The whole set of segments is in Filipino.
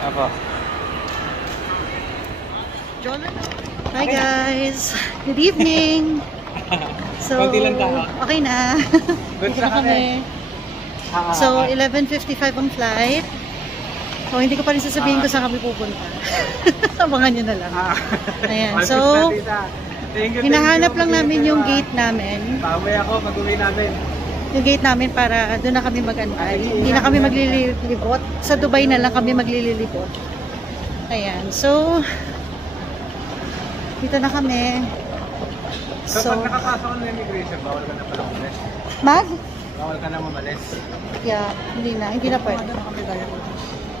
Ako. Hi guys! Good evening! So, okay na. Dito na kami. So, 11:55 ang flight. So, hindi ko pa rin sasabihin kung saan kami pupunta. Abangan nyo na lang. Ayan. So, hinahanap lang namin yung gate namin. Paway ako, mag-uwi namin. Yung gate namin para doon na kami mag-antay. Hindi na kami maglilibot. Sa Dubai na lang kami maglilibot. Ayan. So, dito na kami. So, pag nakapasok ng immigration, bawal ka na pala umalis? Bawal ka na umalis? Yeah, hindi na pwede.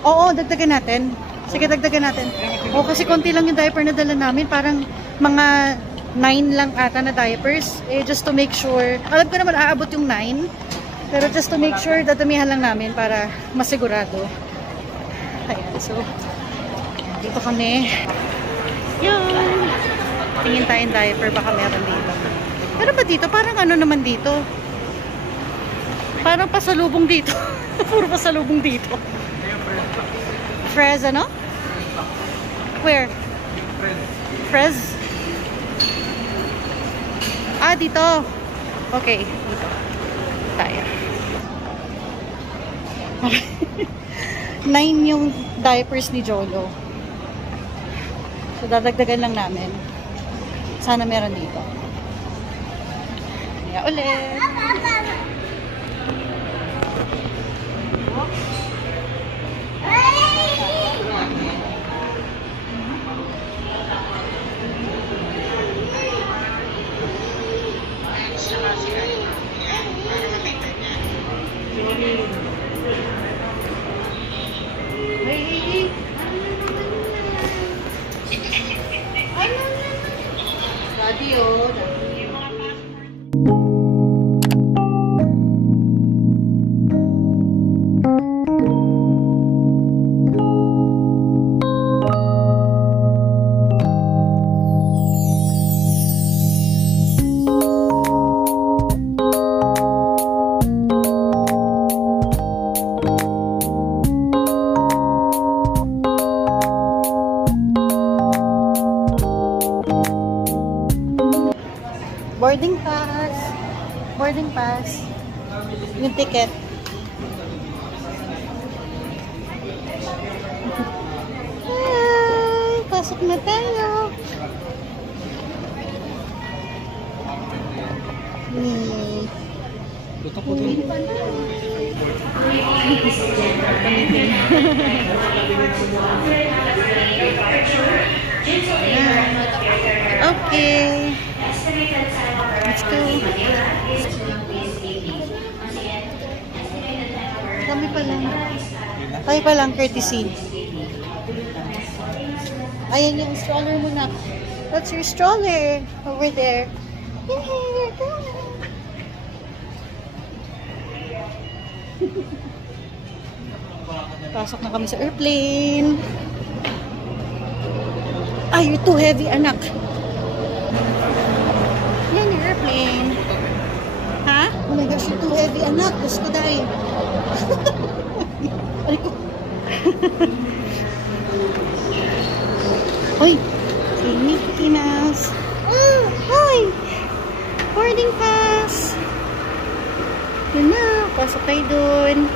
Oo, dagdagan natin. Sige, dagdagan natin. O, kasi konti lang yung diaper na dala namin. Parang mga 9 lang ata na diapers. Eh, just to make sure. Alam ko naman, aabot yung 9. Pero just to make sure, dadamihan lang namin para masigurado. Ayan, so, dito kami. Yun. Tingin tayong diaper, baka meron dito. Pero ba dito? Parang ano naman dito? Parang pasalubong dito. Puro pasalubong dito. Frez, ano? Where? Frez? Ah, dito. Okay, dito. Tayo. 9 yung diapers ni Jolo. So, dadagdagan lang namin. Sana meron dito. Kaya ulit. Boarding pass. Boarding pass. Yung ticket. Hi! Pasok na tayo. Tutok po din. Okay. Let's go. Kami pa lang. Kami pa lang, courtesy. Ayan yung stroller mo na. That's your stroller. Over there. Yay! Go! Pasok na kami sa airplane. Ay, you're too heavy, anak. Yan yung airplane. Ha? Oh my gosh, you're too heavy, anak. Gusto ko dahil. Ay ko. Uy, si Mickey Mouse. Uy! Boarding pass. Yun na, pasok kayo dun.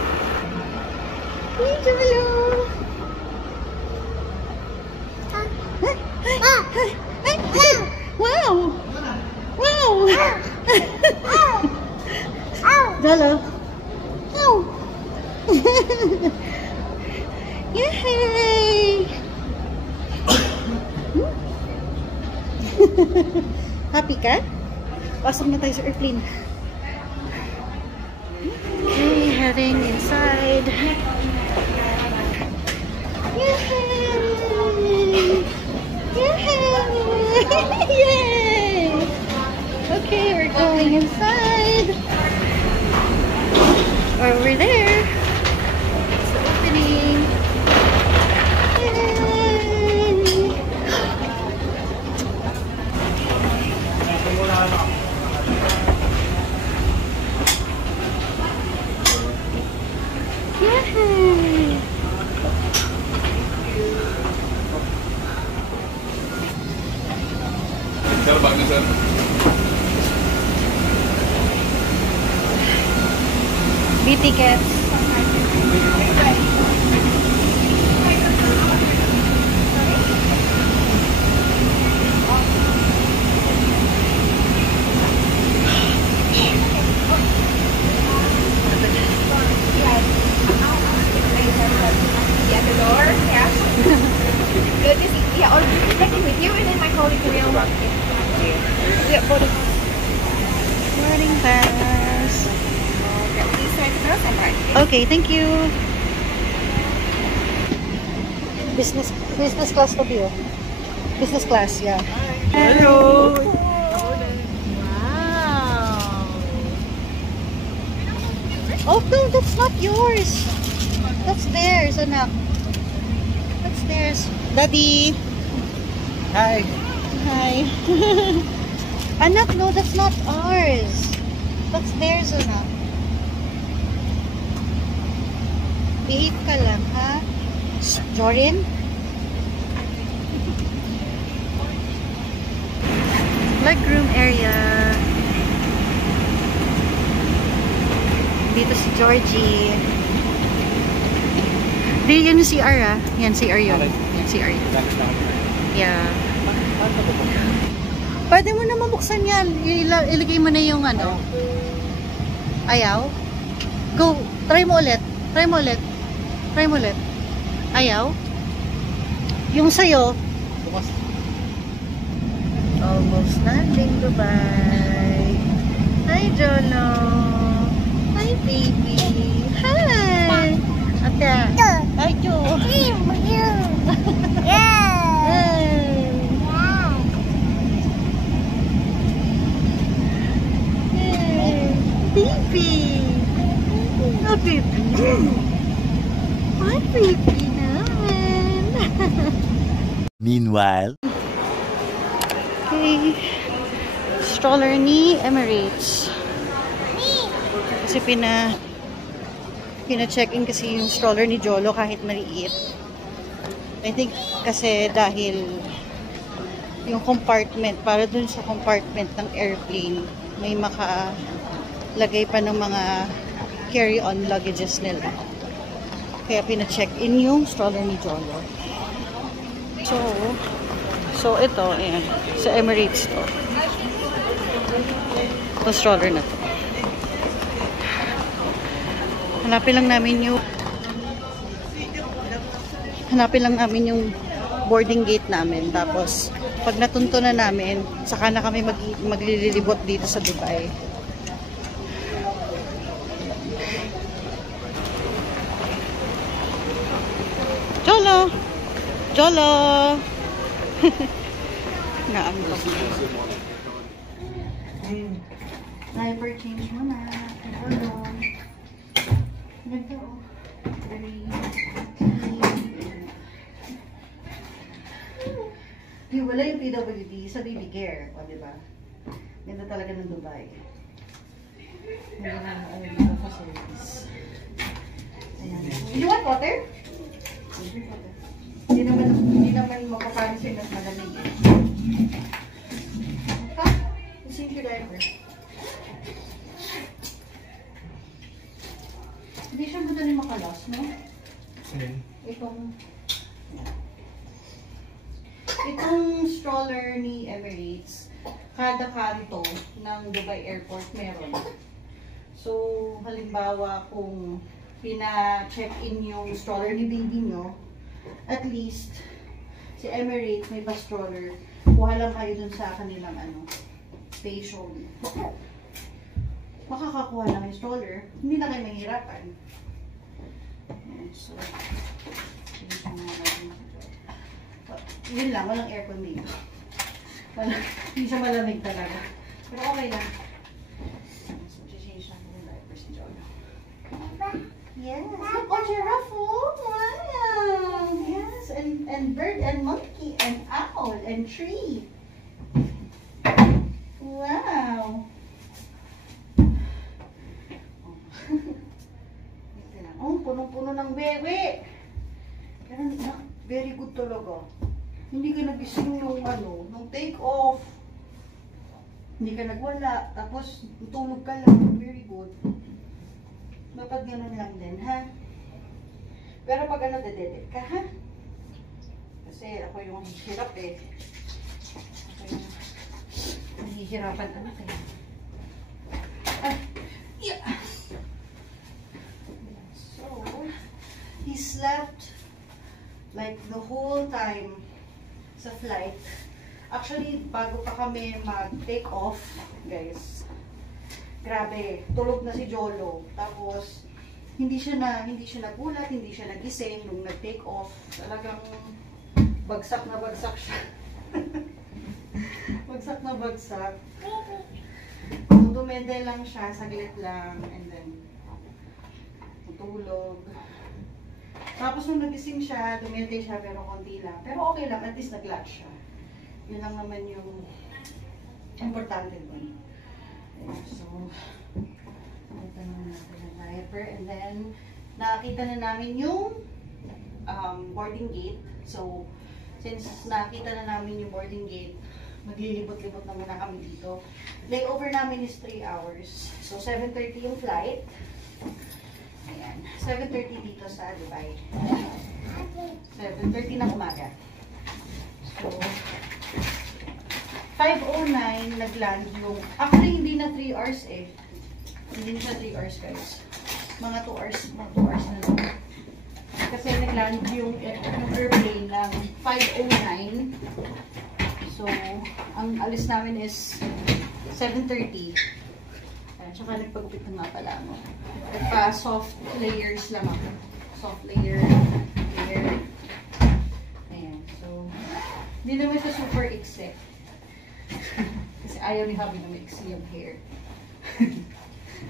Hey, Jolo! Wow! Wow! Jolo! Oh! Yay! Happy ka? Pasok na tayo sa airplane. Okay, heading inside. Yay! Yay! Yay! Okay, we're going inside. Over there. It's the opening. Yay! Yay! Tickets. Morning pass. Okay, thank you. Business class to be. Business class, yeah. Hello! Wow. Oh no, that's not yours. That's theirs, anak. That's theirs. Daddy. Hi! Hi. Anak, no, that's not ours. That's theirs, anak. Behave ka lang, ha? Jorin? Legroom area. Dito si Georgie. Di, yan yung CR, ah. Yan, CR yun. Yan, CR yun. Yeah. Pwede mo na mabuksan yan. Ilagay mo na yung ano. Ayaw? Go. Try mo ulit. Try mo ulit. Try mo ulit. Ayaw? Yung sa'yo. Almost landing Dubai. Hi, Jolo. Hi, baby. Hi. Ate. Hi, Jo. Baby. Oh, baby. Hi, baby naman. Meanwhile. Okay. Stroller ni Emirates. Kasi pina-check-in kasi yung stroller ni Jolo kahit maliit. I think kasi dahil yung compartment, para dun sa compartment ng airplane, may makalagay pa ng mga carry-on luggages nila. Kaya pina-check-in yung stroller ni Jolo. So ito, ayan. Sa Emirates to. Ito stroller na to. Hanapin lang namin yung boarding gate namin. Tapos, pag natunto na namin, saka na kami maglilibot dito sa Dubai. Jolo! Jolo! Naanggap. Diaper change mo na. Jolo. Ganito. Di wala yung PWD sa baby care. O, diba? Ganda talaga ng Dubai. Hindi na dito facilities. Ayan. You want water? Hindi naman mapapansin at malamig. Ha? Change your diaper. Hindi siya madali makalas, no? Itong stroller ni Emirates, kada kanto ng Dubai Airport meron. So, halimbawa kung pina-check-in yung stroller ni baby nyo, at least si Emirates may bus stroller, kuha lang kayo dun sa kanilang station. Makakakuha lang yung stroller, hindi na kayo mahirapan. So, yun lang, walang aircon dito. Hindi siya malamig talaga. Pero okay lang. So, change lang yung diaper si Jolo. Yes, look on your ruffle. Wow. Yes, and bird and monkey and owl and tree. Wow. Oh, punong-puno ng bebe. Pero very good talaga. Hindi ka nagising nung take off. Hindi ka nagwala. Tapos tulog ka lang. Very good. Dapat ganun lang din, ha? Pero pag ano, dededit ka, ha? Kasi ako yung hirap eh. Ako yung nahihirapan anak eh. Ah, yeah. So, he slept like the whole time sa flight. Actually, bago pa kami mag-take off, guys, grabe, tulog na si Jolo. Tapos, hindi siya nagulat, hindi siya nagising nung nag-take off. Talagang bagsak na bagsak siya. Bagsak na bagsak. Dumede lang siya, saglit lang, and then tutulog. Tapos nung nagising siya, dumede siya pero konti lang. Pero okay lang, at least nag-latch siya. Yun lang naman yung importante doon. So, nakita naman natin ang diaper. And then, nakita na namin yung boarding gate. So, since nakita na namin yung boarding gate, maglilibot-libot na muna kami dito. Layover namin is 3 hours. So, 7:30 yung flight. Ayan. 7:30 dito sa Dubai. 7:30 na umaga. So, 5:09 nag-land yung... Actually, hindi na 3 hours eh. Hindi na 3 hours, guys. Mga 2 hours. Mga 2 hours na lang. Kasi nag-land yung airplane ng 5:09. So, ang alis namin is 7:30. Tsaka nagpagupit na nga pala, no? Nagpa-soft layers lang ako. Soft layer. Ayan. So, hindi naman siya super except. Kasi ayaw ni Habi na maiksi yung hair.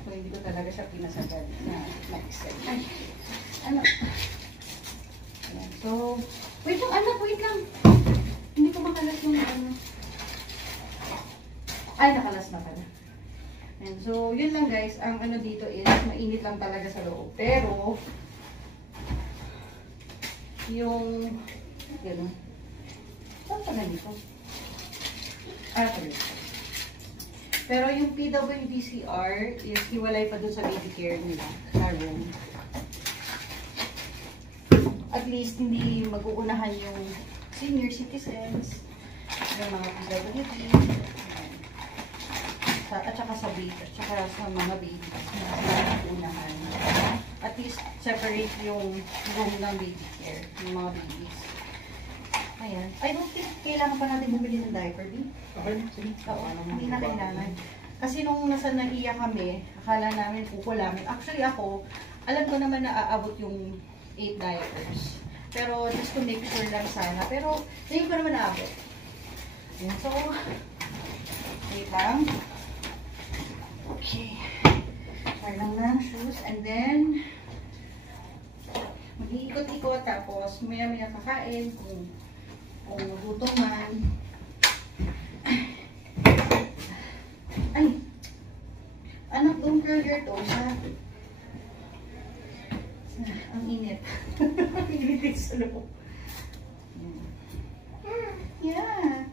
So, hindi ko talaga siya pinasagad na ma-except. Ay, ano? Ayan. So, wait lang, anak, wait lang. Hindi ko makalas yung ano. Ay, nakalas na pala. And so, yun lang guys, ang ano dito is, mainit lang talaga sa loob. Pero, yung, gano'n. Saan pa na dito? Ah, sorry. Pero yung PWDCR is hiwalay pa dun sa baby care nila, na room. At least, hindi mag-uunahan yung senior citizens, yung mga PWD, at saka sa baby, at saka sa mga babies na unahan. At least separate yung room ng baby care, ng mga babies. Ayan. I don't think kailangan pa natin bumili ng diaper, B. Okay, sige. Oo, hindi na kailangan. Kasi nung nasa Nahiya kami, akala namin kukulangin. Actually ako, alam ko naman na aabot yung 8 diapers. Pero just to make sure lang sana. Pero hindi ko naman naabot. Ayan. So, wait lang. Okay. Try lang ng shoes. And then, mag-iikot-ikot. Tapos, maya-maya kakain. Kung magutom man. Ay! Anak, don't curl your toes, ha? Ang init. Ang init sa loob. Yeah.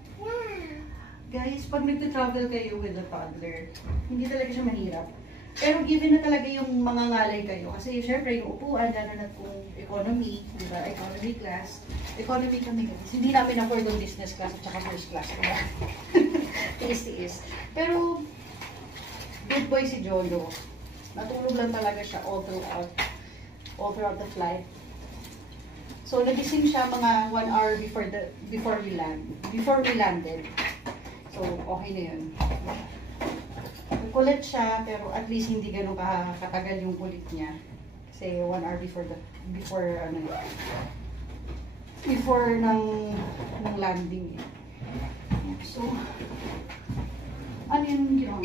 Guys, pag nag-travel kayo with a toddler, hindi talaga siya mahirap. Pero given na talaga yung mga ngalay kayo. Kasi syempre yung upuan, lalo na kung economy, di ba? Economy class. Economy kami guys. Hindi namin afford yung business class at saka first class. Tiis-tiis. Pero, good boy si Jolo. Natulog lang talaga siya all throughout the flight. So, nagising siya mga 1 hour before we landed. So, okay na yun. Kulit siya, pero at least hindi ganun katagal yung kulit niya. Kasi 1 hour before ng landing. So, ano yun ginawa?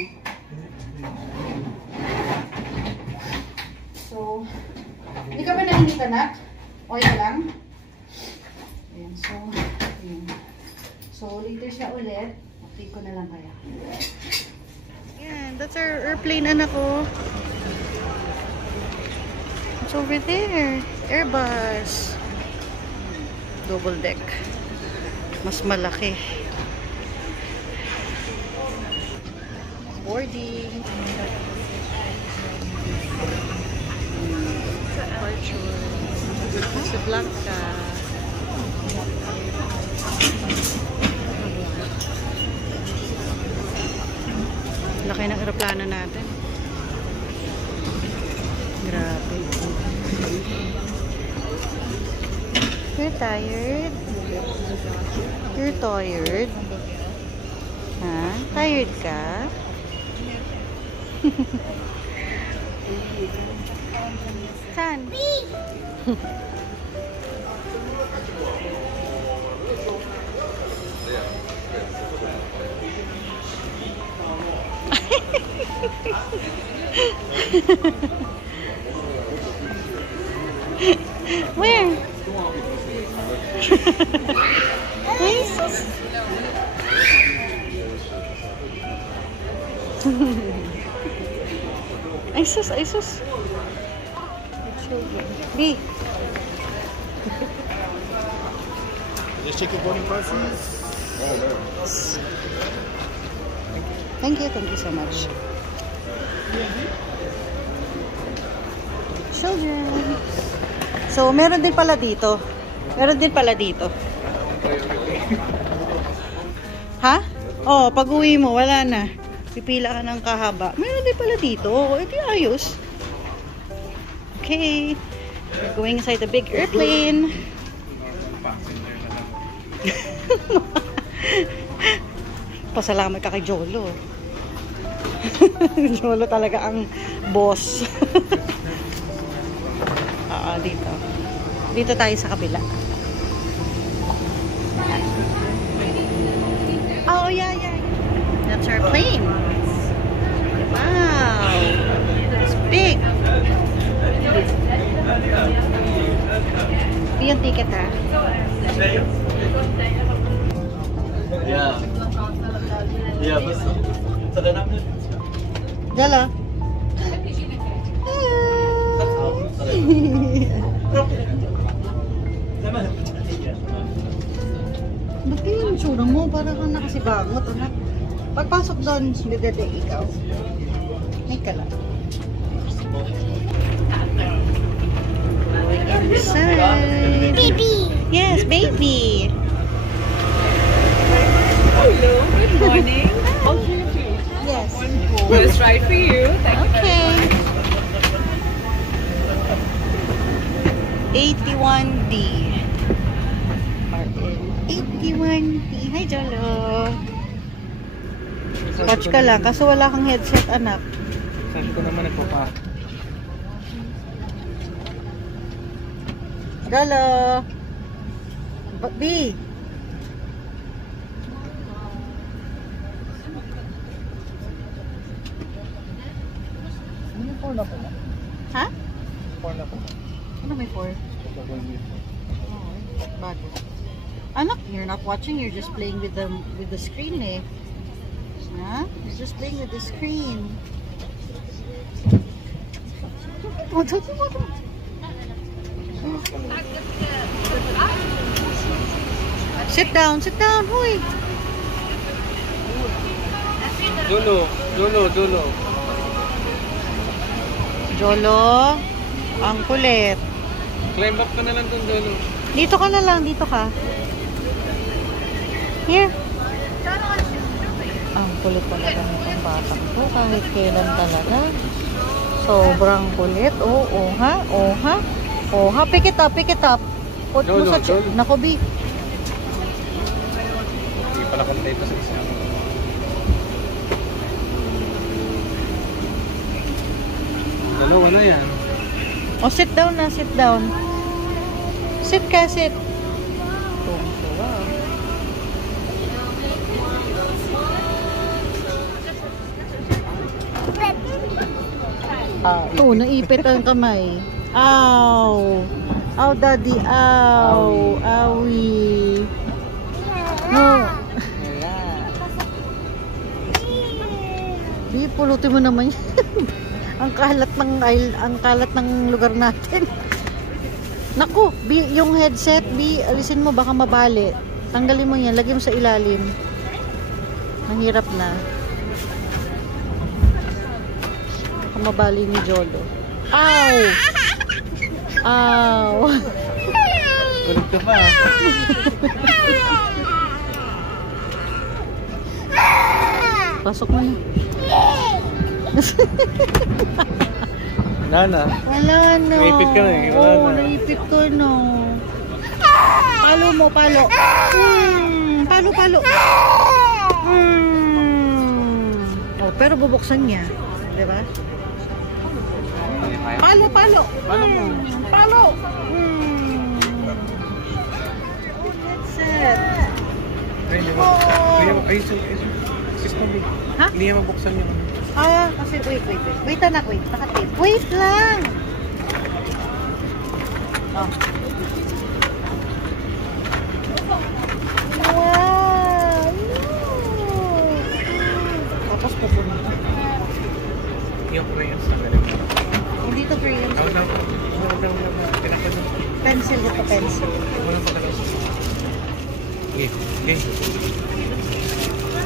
So, hindi ka ba nainit, anak? Okay lang? Ayan, so, ayan. So, later siya ulit. Update ko na lang kaya. Ayan, that's our airplane, anak ko. It's over there. Airbus. Double deck. Mas malaki. Boarding. departure. Sa Blanca. Laki ng aeroplano natin. Grabe. You're tired? You're tired? Ha? Tired ka? Saan? Where? Ay sus, ay sus. B. Just check your boarding passes. Thank you so much. Children. So, meron din pala dito. Meron din pala dito. Ha? Oh, pag uwi mo, wala na. Pipila ka ng kahaba. Meron din pala dito. Oh, edi ayos. Okay. We're going inside the big airplane. Pasalamat ka kay Jolo. Jolo talaga ang boss. Dito. Dito tayo sa kabila. Oh, yeah. That's our plane. Wow. It's big. Yung ticket, ha? Yeah, بس تغنى Jala. Ba't yung tsura mo? Parang kang nakasibangot, anak. Pagpasok doon, hindi ikaw. May ka lang. Inside. Baby! Yes, baby! Hello, good morning. Yes. Just right for you. Thank you. Okay. 81D. Martin. 81D. Hi, Jolo. Watch ka lang, kaso wala kang headset, anak. Sabi ko naman nagpapa. Jolo. B. Ano 4 na po? Ha? 4 na po. Ano may 4? Bago. Anak, you're not watching, you're just playing with the screen eh. Huh? You're just playing with the screen. Sit down, huy. Jolo. Jolo, ang kulit. Climb up ka na lang dun, Jolo. Dito ka na lang, dito ka. Here. Ang kulit talaga nitong batang to, kahit kailan talaga. Sobrang kulit. Oo, ha? Pick it up. Put mo sa Nako, B. Hindi pala kantay pa sa isa. Dalawa na yan. Oh, sit down na, sit down. Sit ka, sit. Oo, naipit ang kamay. Ow! Ow, daddy, ow! Owie! No! Di, pulutin mo naman yan. ang kalat ng lugar natin. Naku, B, yung headset, B, alisin mo, baka mabali. Tanggalin mo yan, lagyan mo sa ilalim. Mahirap na. Baka mabali ni Jolo. Ow! Ow! Kulit ka pa. Pasok mo na. Wala na. Wala na. Naipit ka na eh. Wala Oo, na. naipit ko na. Palo mo, palo. Palo, palo. Oh, pero bubuksan niya. Diba? Palo, palo. Palo mo. Palo. That's it. Ay, hindi mo. Ay, sis mo. Ha? Hindi niya mabuksan yung ano. Ah, kasi wait. Wait, anak, wait. Nakatape. Wait lang. Oh. Wow. Tapos pupunin. Yung crayons na galing. Hindi to green. Wala. Tinakpan mo. Pencil ito, pencil. Wala pa talaga. Okay.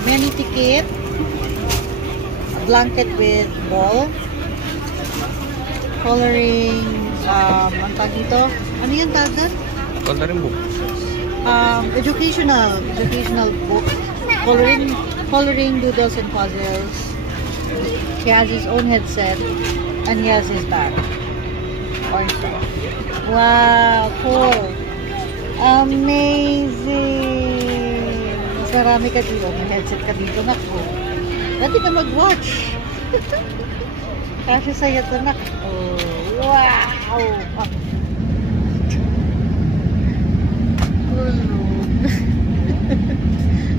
Many ticket. A blanket with ball. Coloring. Ang tag dito. Ano yung tag doon? Coloring book. Educational book. Coloring doodles and puzzles. He has his own headset. And he has his bag. Orange bag. Wow, cool. Amazing. Mas marami ka dito. May headset ka dito, naku. Pwede ka mag-watch. Kasi sa'yo ito, naku. Wow.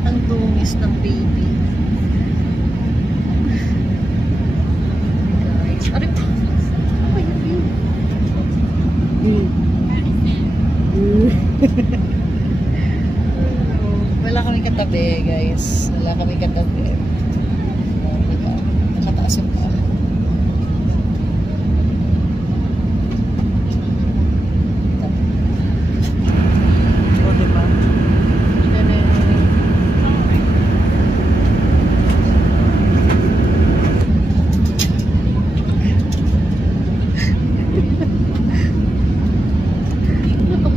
Ang dungis ng baby. Guys, ano ba yun? Wala kami katabi, guys. Wala kami katabi. Nakataas yung pa. O, diba?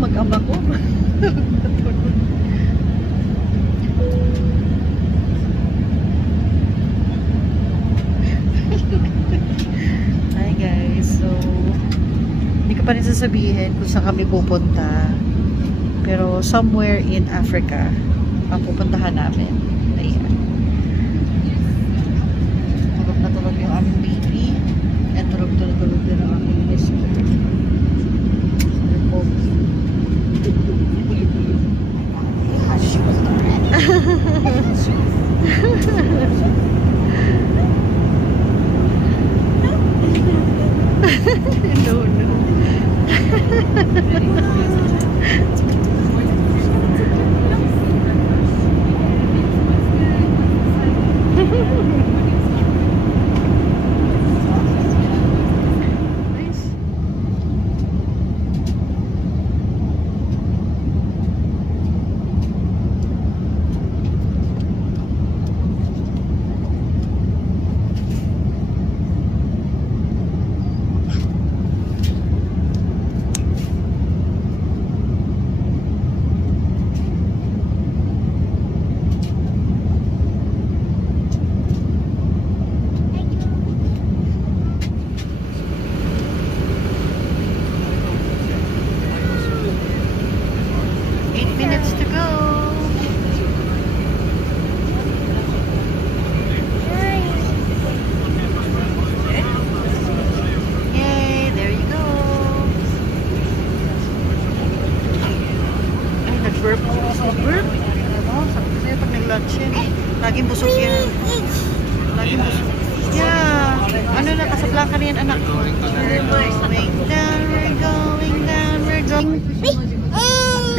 Mag-ama ko. Hi guys, so hindi ko pa rin sasabihin kung saan kami pupunta, pero somewhere in Africa ang pupuntahan namin. Ayan, tulog na tulog yung aming baby at tulog din ang aming mister. Laging busog yan. Laging busog. Yeah. Ano na, kasablang ka rin, anak. We're going down, we're going down, we're going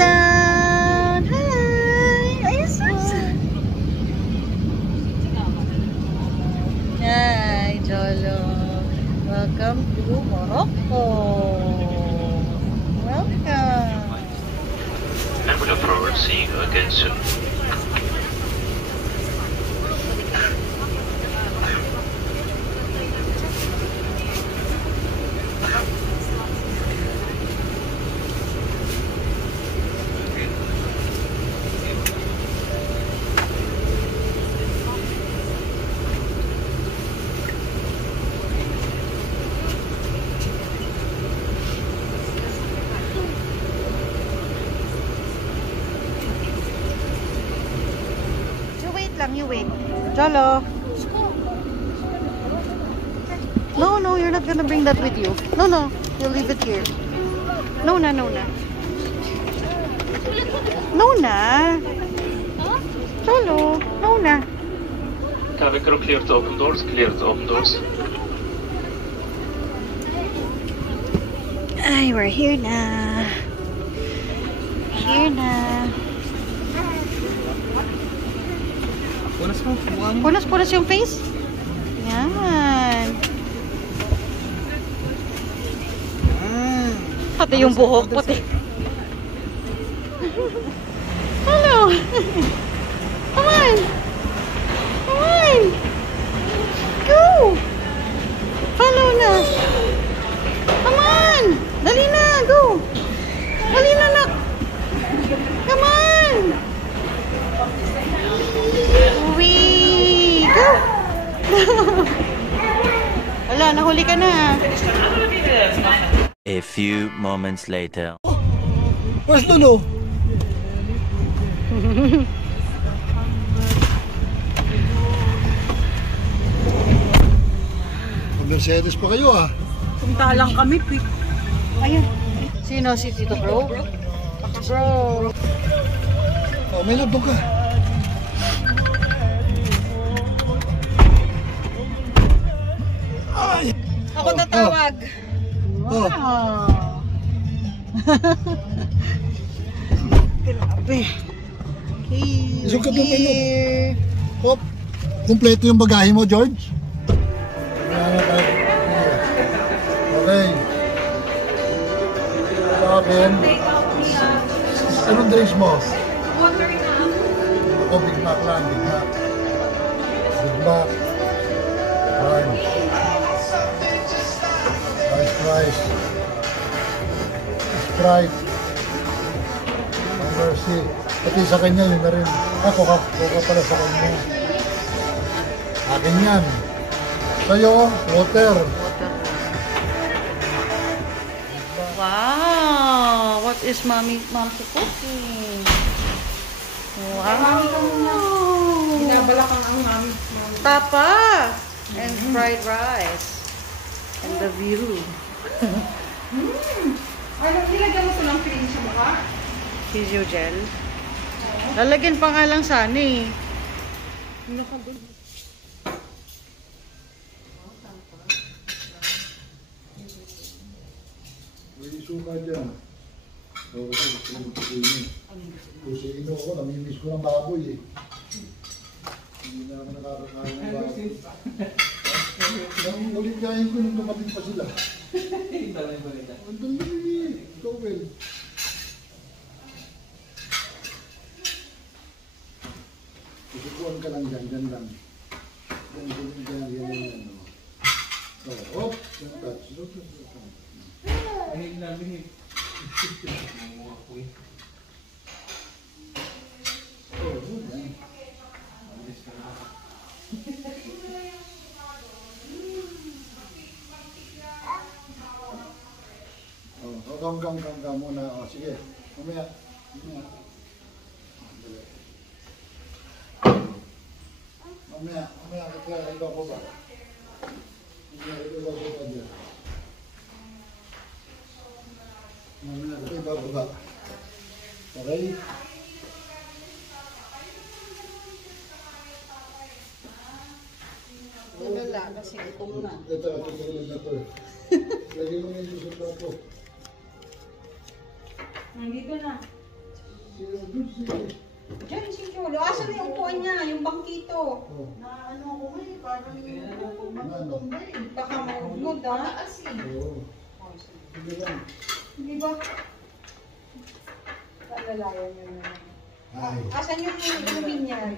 down. Hi! Ayun, Susan. Hi, Jolo. Welcome to Morocco. Welcome. And we look forward to seeing you again soon. lang, you wait. Jolo. No, no, you're not gonna bring that with you. No, no, you'll leave it here. No na, no na. No na. Jolo, no na. Can we clear the open doors? Clear the open doors. Ay, we're here na. Here na. Punas mo. Punas-punas yung face. Yan. Pati yung buhok, puti. Hello. Come on. Come on. Go. Follow na. Come on. Dali na. Go. Dali na, nak. Come on. Wee. Go. Wala, nahuli ka na. A few moments later. Where's Lulu? Mercedes pa kayo ah. Punta lang kami, Pip. Ayun. Sino? Si Tito Bro? Bro. Oh, may nabog ka. Ay! Ako tatawag. Oh, Grabe. Okay. Isok ka doon, hop. Kumpleto yung bagahe mo, George? Okay. Sa akin, anong drinks mo? Ako, Big Mac lang, Big Mac. Big Mac. Orange. Rice. Sprite. Ang Mercy. Pati sa kanya, yun na rin. Coca pala sa kanya. Akin yan. Sa'yo, water. Wow! What is mom's cooking? Wow! Binabalakang ang mami. Tapa! And fried rice. And the view. Ano, nilagyan mo ito ng cream sa mukha? Physio gel. Lalagyan pa nga lang sana eh. May suka dyan. Kusino ko, namimiss ko ng baboy eh. Hindi na ako nakakakain ng baboy. Ang ulit-kain ko nung dumating pa sila. Ang dali, towel. Isukuan ka lang dyan lang. Yan. So, hop, yung touch. Bihig na, bihig. Hanggang muna. O, sige. Mamaya. Mamaya. Kaya ikaw ko ba? Mamaya ito ibababa. Okay? Wala, kasi ito muna. Ito na to. Lagi mo na yung susunod na to. Nandito na. Sige. Diyan si Cholo. Asan na yung upuan niya? Yung bangkito. Oh. Na ano ko nga eh, parang Ano? Baka maulod, ha? Oo. Sige lang. Hindi ba? Kalalayan niya na. Ay. Asan yung lumin niya?